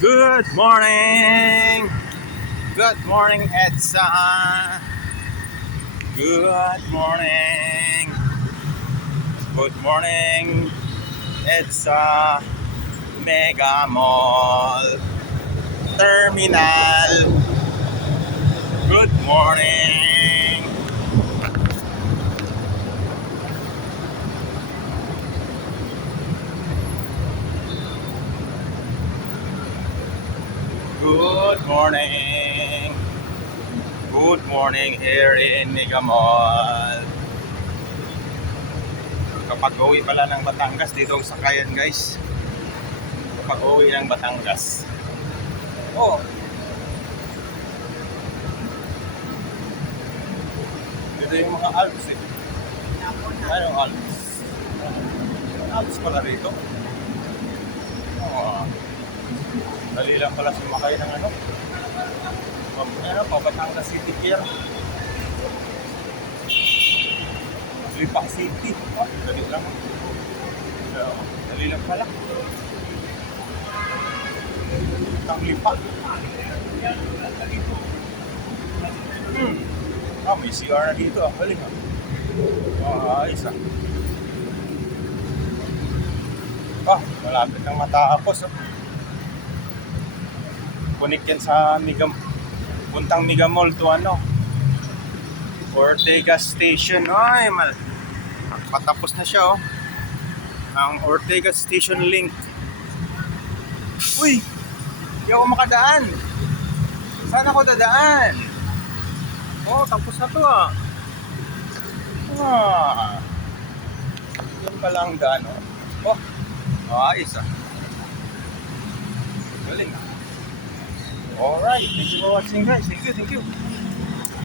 Good morning! Good morning, EDSA! Good morning! Good morning, EDSA Mega Mall Terminal. Good morning! Good morning! Good morning here in Mega Mall. Kapag uwi pala ng Batangas, dito ang sakayan guys. Kapag uwi ng Batangas. Oh, dito yung mga Alps eh. Ano Alps? Alps pala rito. Oh, dali lang pala sumakay ng ano. Batangas City Pier. Lipa City. Oh, dali lang. Dali lang pala. Tang Lipa. May CR na dito. Galing ah. Ayos ah. Malapit nang matapos. Connect yan sa puntang Mega Mall to Ortega Station. Patapos na siya ang Ortega Station link. Uy! Hindi ako makadaan. Saan ako dadaan? Tapos na to Yan pala ang daan ayos Galing Alright, thank you for watching guys. Thank you.